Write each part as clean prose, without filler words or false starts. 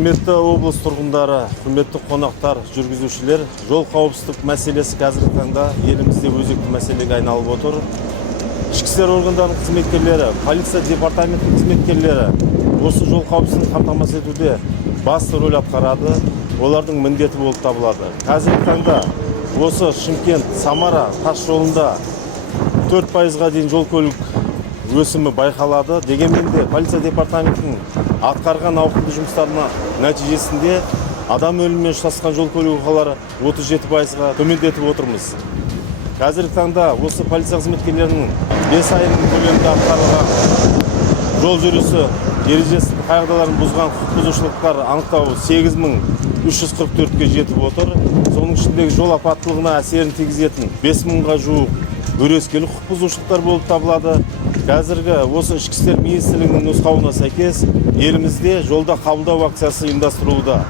Құрметті облыс тұрғындары, құрметті қонақтар, жүргізушілер, жол қауіпсіздік мәселесі қазіргі таңда елімізде өзекті мәселеге айналып отыр. Ішкі істер органдарының қызметкерлері, полиция департаментінің қызметкерлері осы жол қауіпсіздігін қамтамасыз етуде басты рөл атқарады, олардың міндеті болып табылады. Қазіргі таңда осы Шымкент-Самара тас жолында 4%-ға дейін жол көлік өсімі байқалады. Дегенмен де полиция департаментінің атқарған ауқымды жұмыстарына нәтижесінде адам өлімімен ұштасқан жол көлік оқиғалары 37%-ға төмендетіп отырмыз. Қазіргі таңда осы полиция қызметкерлерінің 5 айының көлемінде атқарылған жол жүрісі ережесінің қағидаларын бұзған құқық бұзушылықтар анықтау 8344-ге жетіп отыр. Соның ішіндегі жол апаттылығына әсерін тигізетін 5000-ға жуық өрескел құқық бұзушылықтар болып табылады. Қазіргі осы ішкі істер министрлігінің нұсқауына сәйкес елімізде жолда қабылдау акциясы ұйымдастырылуда.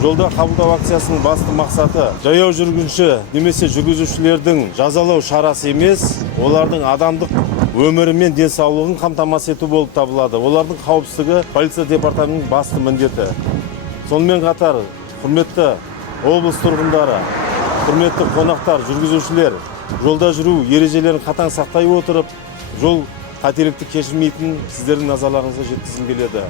Жолда қабылдау акциясының басты мақсаты жаяу жүргінші немесе жүргізушілердің жазалау шарасы емес, олардың адамдық өмірі мен денсаулығын қамтамасыз ету болып табылады. Олардың қауіпсіздігі полиция департаментінің басты міндеті. Сонымен қатар, құрметті облыс тұрғындары, құрметті қонақтар, жүргізушілер, жолда жүру ережелерін қатаң сақтай отырып, жол қателікті кешірмейтінін сіздердің назарларыңызға жеткізгім келеді.